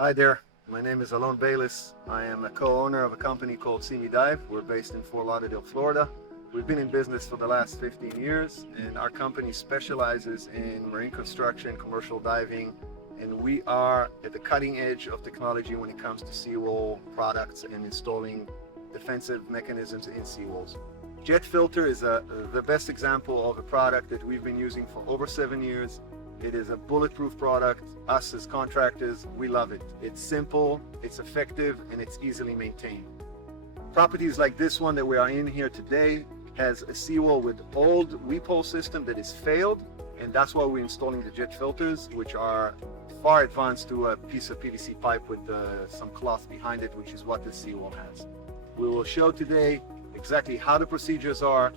Hi there, my name is Alon Beilis. I am a co-owner of a company called SeaMeDive. We're based in Fort Lauderdale, Florida. We've been in business for the last 15 years, and our company specializes in marine construction, commercial diving, and we are at the cutting edge of technology when it comes to seawall products and installing defensive mechanisms in seawalls. Jet filter is the best example of a product that we've been using for over 7 years. It is a bulletproof product. Us as contractors, we love it. It's simple, it's effective, and it's easily maintained. Properties like this one that we are in here today has a seawall with old weep hole system that is failed, and that's why we're installing the jet filters, which are far advanced to a piece of PVC pipe with some cloth behind it, which is what the seawall has. We will show today exactly how the procedures are,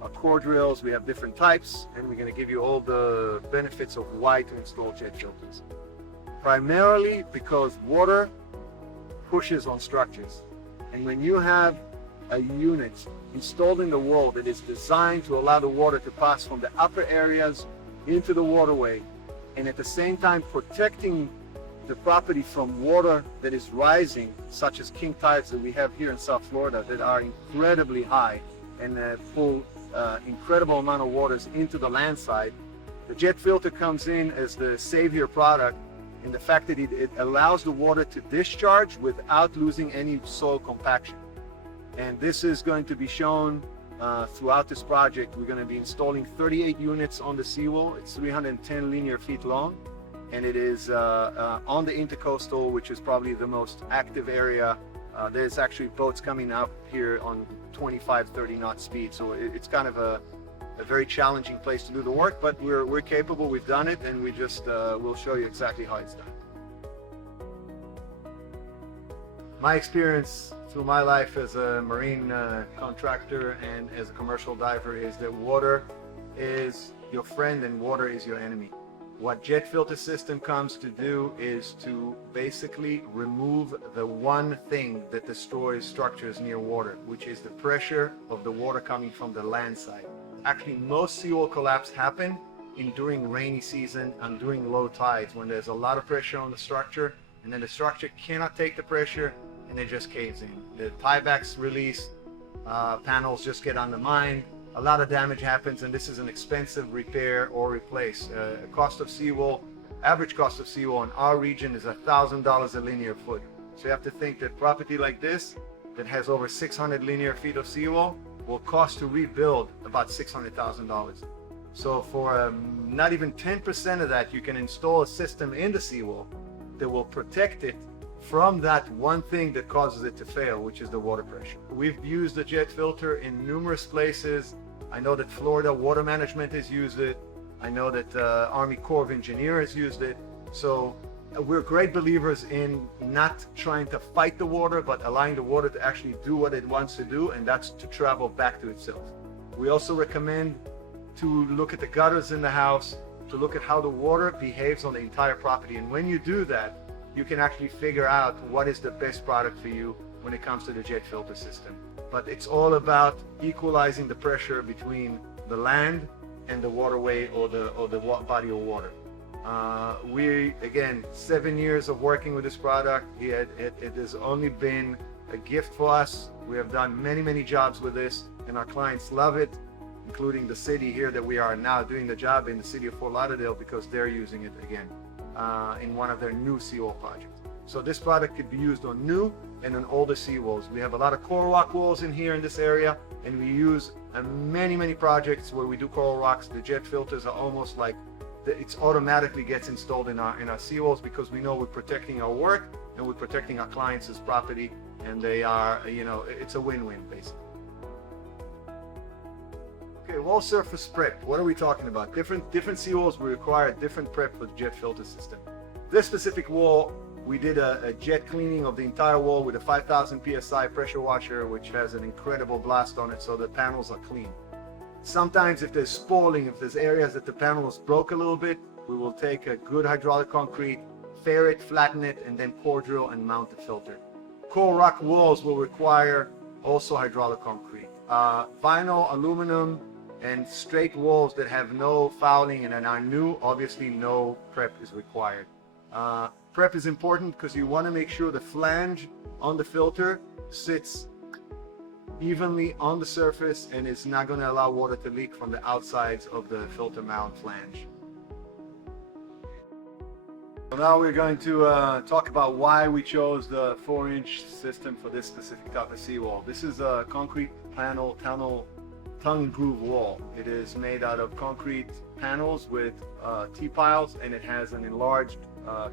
our core drills. We have different types, and we're going to give you all the benefits of why to install jet filters. Primarily because water pushes on structures, and when you have a unit installed in the wall that is designed to allow the water to pass from the upper areas into the waterway, and at the same time protecting the property from water that is rising, such as king tides that we have here in South Florida that are incredibly high and pull incredible amount of waters into the land side. The jet filter comes in as the savior product in the fact that it allows the water to discharge without losing any soil compaction. And this is going to be shown throughout this project. We're going to be installing 38 units on the seawall. It's 310 linear feet long, and it is on the intercoastal, which is probably the most active area. There's actually boats coming up here on 25-30 knot speed, so it's kind of a very challenging place to do the work, but we're capable. We've done it, and we just will show you exactly how it's done. My experience through my life as a marine contractor and as a commercial diver is that water is your friend and water is your enemy. What jet filter system comes to do is to basically remove the one thing that destroys structures near water, which is the pressure of the water coming from the land side. Actually, most seawall collapse happen during rainy season and during low tides, when there's a lot of pressure on the structure, and then the structure cannot take the pressure and it just caves in. The tiebacks release, panels just get undermined. A lot of damage happens, and this is an expensive repair or replace. Cost of seawall, average cost of seawall in our region is $1,000 a linear foot. So you have to think that property like this, that has over 600 linear feet of seawall, will cost to rebuild about $600,000. So for not even 10% of that, you can install a system in the seawall that will protect it from that one thing that causes it to fail, which is the water pressure. We've used the jet filter in numerous places. I know that Florida Water Management has used it. I know that Army Corps of Engineers has used it. So we're great believers in not trying to fight the water, but allowing the water to actually do what it wants to do, and that's to travel back to itself. We also recommend to look at the gutters in the house, to look at how the water behaves on the entire property. And when you do that, you can actually figure out what is the best product for you when it comes to the jet filter system. But it's all about equalizing the pressure between the land and the waterway or the body of water. We, again, 7 years of working with this product. It has only been a gift for us. We have done many jobs with this, and our clients love it, including the city here that we are now doing the job in, the city of Fort Lauderdale, because they're using it again in one of their new seawall projects. So this product could be used on new and on older seawalls. We have a lot of coral rock walls in here in this area, and we use many projects where we do coral rocks. The jet filters are almost like it automatically gets installed in our seawalls, because we know we're protecting our work and we're protecting our clients' property, and they are, it's a win-win basically. Okay, wall surface prep. What are we talking about? Different seawalls will require a different prep for the jet filter system. This specific wall, we did a jet cleaning of the entire wall with a 5,000 psi pressure washer, which has an incredible blast on it, so the panels are clean. Sometimes if there's spalling, if there's areas that the panels broke a little bit, we will take a good hydraulic concrete, fair it, flatten it, and then core drill and mount the filter. Coral rock walls will require also hydraulic concrete. Vinyl, aluminum, and straight walls that have no fouling and are new, obviously no prep is required. Prep is important because you want to make sure the flange on the filter sits evenly on the surface and it's not going to allow water to leak from the outsides of the filter mount flange. So now we're going to talk about why we chose the 4-inch system for this specific type of seawall. This is a concrete panel tongue and groove wall. It is made out of concrete panels with T-piles, and it has an enlarged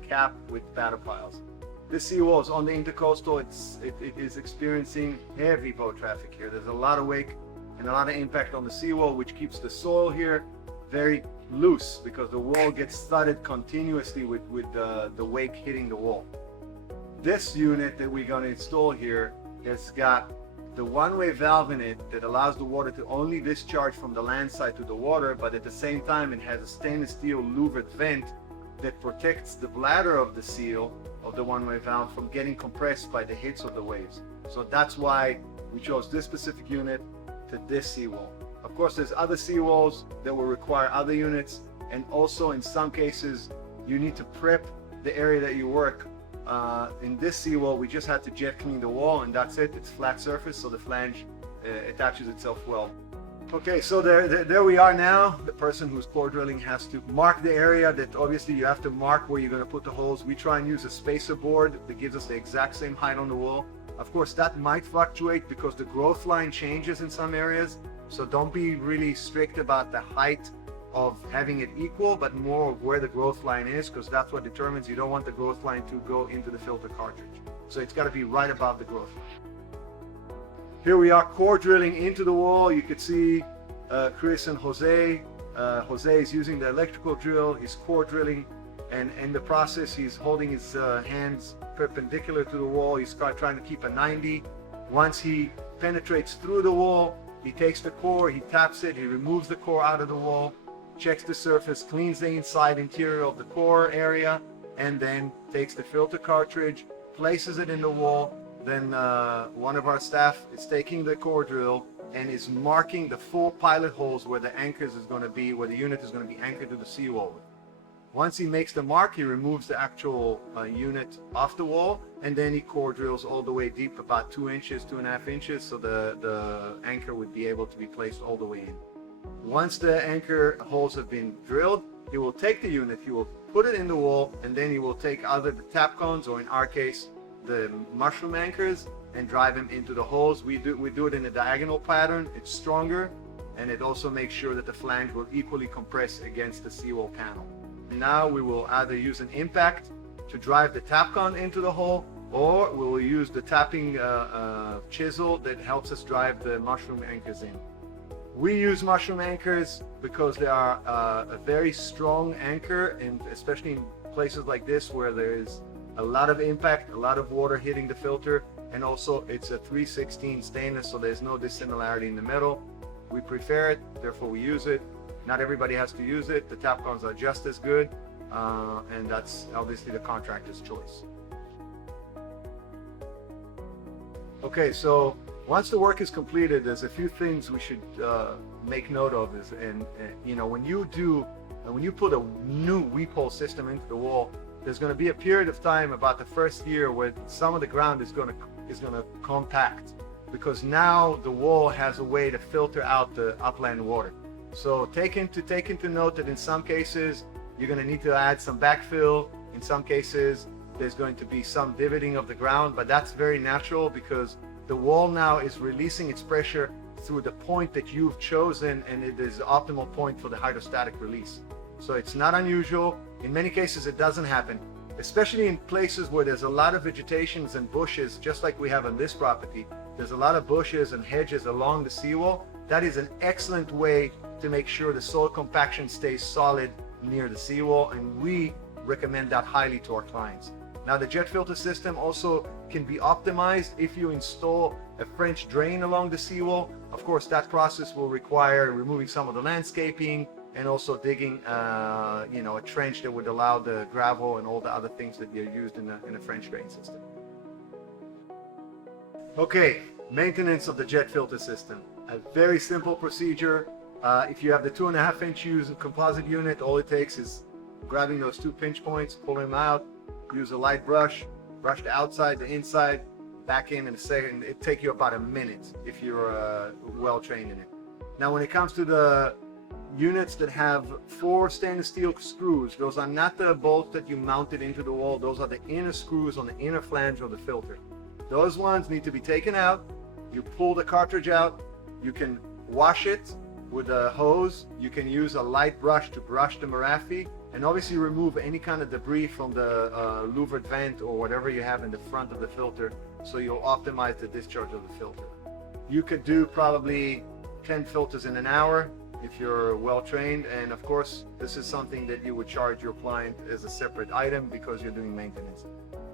cap with batter piles. This seawall is on the intercoastal. It is experiencing heavy boat traffic here. There's a lot of wake and a lot of impact on the seawall, which keeps the soil here very loose because the wall gets thudded continuously with the wake hitting the wall. This unit that we're going to install here has got the one-way valve in it that allows the water to only discharge from the land side to the water, but at the same time it has a stainless steel louvered vent that protects the bladder of the seal of the one-way valve from getting compressed by the hits of the waves. So that's why we chose this specific unit to this seawall. Of course, there's other seawalls that will require other units, and also in some cases you need to prep the area that you work. In this seawall, we just had to jet clean the wall, and that's it. It's flat surface, so the flange attaches itself well. Okay, so there we are now. The person who's core drilling has to mark the area that obviously you have to mark where you're going to put the holes. We try and use a spacer board that gives us the exact same height on the wall. Of course, that might fluctuate because the growth line changes in some areas. So don't be really strict about the height of having it equal, but more of where the growth line is, because that's what determines. You don't want the growth line to go into the filter cartridge. So it's got to be right above the growth line. Here we are core drilling into the wall. You could see Chris and Jose. Jose is using the electrical drill. He's core drilling, and in the process he's holding his hands perpendicular to the wall. He's trying to keep a 90. Once he penetrates through the wall, he takes the core, he taps it, he removes the core out of the wall, checks the surface, cleans the inside interior of the core area, and then takes the filter cartridge, places it in the wall. Then one of our staff is taking the core drill and is marking the 4 pilot holes where the anchors is going to be, where the unit is going to be anchored to the seawall. Once he makes the mark, he removes the actual unit off the wall, and then he core drills all the way deep, about 2 inches, 2.5 inches, so the anchor would be able to be placed all the way in. Once the anchor holes have been drilled, he will take the unit, he will put it in the wall, and then he will take either the tap cones, or in our case, the mushroom anchors, and drive them into the holes. We do it in a diagonal pattern. It's stronger, and it also makes sure that the flange will equally compress against the seawall panel. Now we will either use an impact to drive the tap con into the hole, or we will use the tapping chisel that helps us drive the mushroom anchors in. We use mushroom anchors because they are a very strong anchor, and especially in places like this where there is a lot of impact, a lot of water hitting the filter, and also it's a 3/16 stainless, so there's no dissimilarity in the metal. We prefer it, therefore we use it. Not everybody has to use it. The tap cons are just as good, and that's obviously the contractor's choice. Okay, so once the work is completed, there's a few things we should make note of. You know, when you put a new weep hole system into the wall, there's going to be a period of time about the first year where some of the ground is going to compact, because now the wall has a way to filter out the upland water. So take into note that in some cases you're going to need to add some backfill. In some cases there's going to be some divoting of the ground, but that's very natural because the wall now is releasing its pressure through the point that you've chosen, and it is the optimal point for the hydrostatic release. So it's not unusual. In many cases it doesn't happen, especially in places where there's a lot of vegetations and bushes, just like we have on this property. There's a lot of bushes and hedges along the seawall. That is an excellent way to make sure the soil compaction stays solid near the seawall, and we recommend that highly to our clients. Now, the jet filter system also can be optimized if you install a French drain along the seawall. Of course, that process will require removing some of the landscaping and also digging a trench that would allow the gravel and all the other things that are used in a French drain system. Okay, maintenance of the jet filter system. A very simple procedure. If you have the 2.5 inch composite unit, all it takes is grabbing those 2 pinch points, pulling them out, use a light brush, brush the outside, the inside, back in a second. It take you about a minute if you're well trained in it. Now when it comes to the units that have 4 stainless steel screws, those are not the bolts that you mounted into the wall, those are the inner screws on the inner flange of the filter. Those ones need to be taken out. You pull the cartridge out, you can wash it with a hose, you can use a light brush to brush the marafi, and obviously remove any kind of debris from the louvered vent or whatever you have in the front of the filter, so you'll optimize the discharge of the filter. You could do probably 10 filters in an hour if you're well trained, and of course this is something that you would charge your client as a separate item because you're doing maintenance.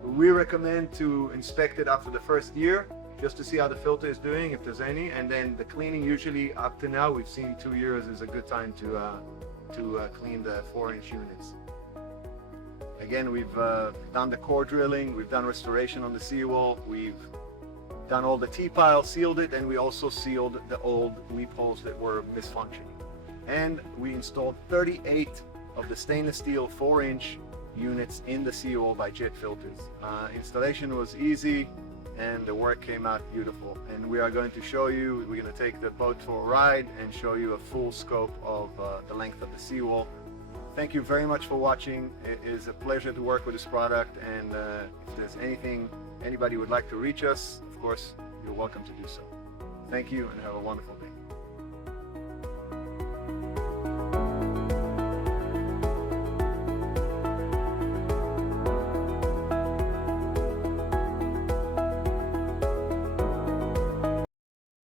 We recommend to inspect it after the first year just to see how the filter is doing, if there's any, and then the cleaning, usually up to now we've seen 2 years is a good time to clean the 4-inch units. Again, we've done the core drilling, we've done restoration on the seawall, we've done all the T-pile, sealed it, and we also sealed the old weep holes that were misfunctioning. And we installed 38 of the stainless steel 4-inch units in the seawall by jet filters. Installation was easy and the work came out beautiful. And we are going to show you, we're going to take the boat for a ride and show you a full scope of the length of the seawall. Thank you very much for watching. It is a pleasure to work with this product, and if there's anything anybody would like to reach us, of course, you're welcome to do so. Thank you and have a wonderful day.